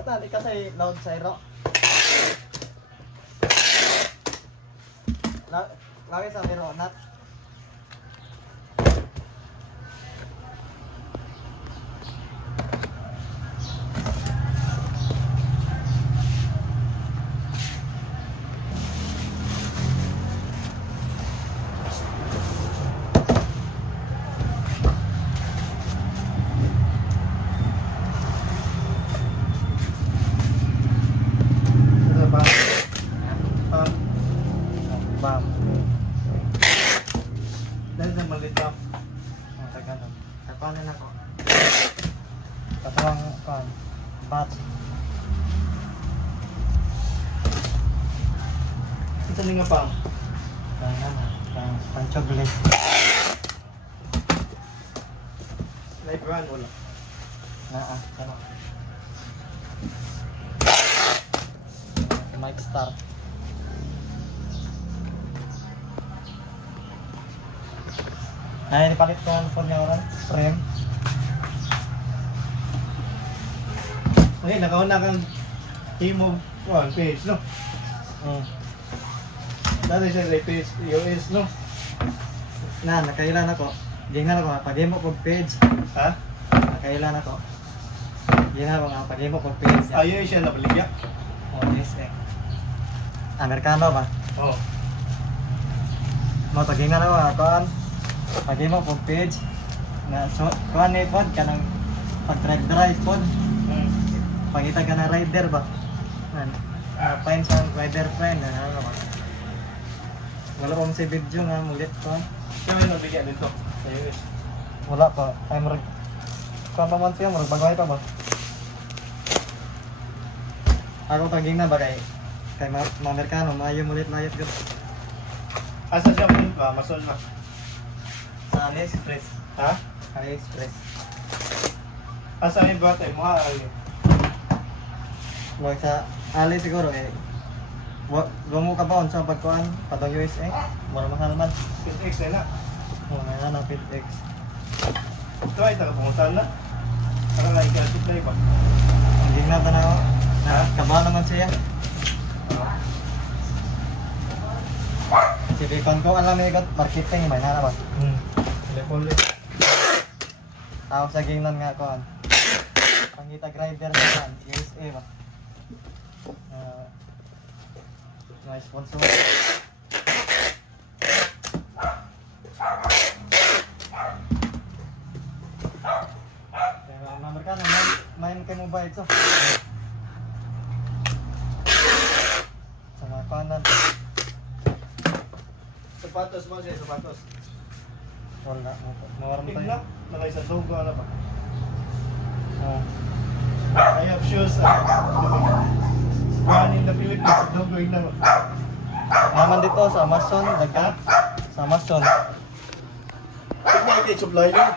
Tadi kasi load zero. Lagi sa zero nut. Bam. Dahil sa malita. Teka lang. Kapanin ako. Katawang kan. Batch. Ito nga pa. Pang chocolate. Live run wala. Sama. Mic start. Ay, nipalit ko ang phone niya oran. Frame. Okay, nakauna kang team of one page, no? Dati siya sa page US, no? Nakailan ako. Gingan ako nga, pag-imo kong page. Ha? Nakailan ako. Gingan ako nga, pag-imo kong page. Ayaw siya nabaligya. Oh, yes eh. Amerikano ba? Oo. Mo pag-gingan ako nga, kuhan. Pag-imo kong page. So, kuhan ni pod, kanang pag-drive pod. Pangita ka na rider ba? Find some rider friend. Ano ba? Wala kong si video nga, mulit ko. Siya may nabigyan dito sa US. Wala pa. Ay, marag... Kuhan pa man siya, marag bagay pa ba? Ako taging na ba kay mga Amerikano, maayo mulit layat ko. Asa siya mo ba? Masol na. Sa AliExpress. Ha? AliExpress. Asa yung bata mo? Wag sa Ali siguro eh. Gumo ka ba sa pagkuhan patong USA? Mura mahal man. PX na na. Mga na PitX. Ito ay taga-pumuntaan na. Para lang i-supply pa. Hindi na tanaw. Kabahan naman siya. Sibikon ko alam ikot marketing may na ba? Telepon ulit. Tao sa gingnan nga kuhan. Pangita grinder naman USA ba? May sponsor. Kaya Amerikano, main kayo mo ba ito? Sa mga kanan. Sapatos mo siya, sapatos. Wala. Mawaram Tignan, tayo. nakaisang logo na ba? Ah. I have shoes. Brand in the Philippines. Logo yun na ba? Naman dito sa Amazon, daga. Sa Amazon. Tignan yung supply yun.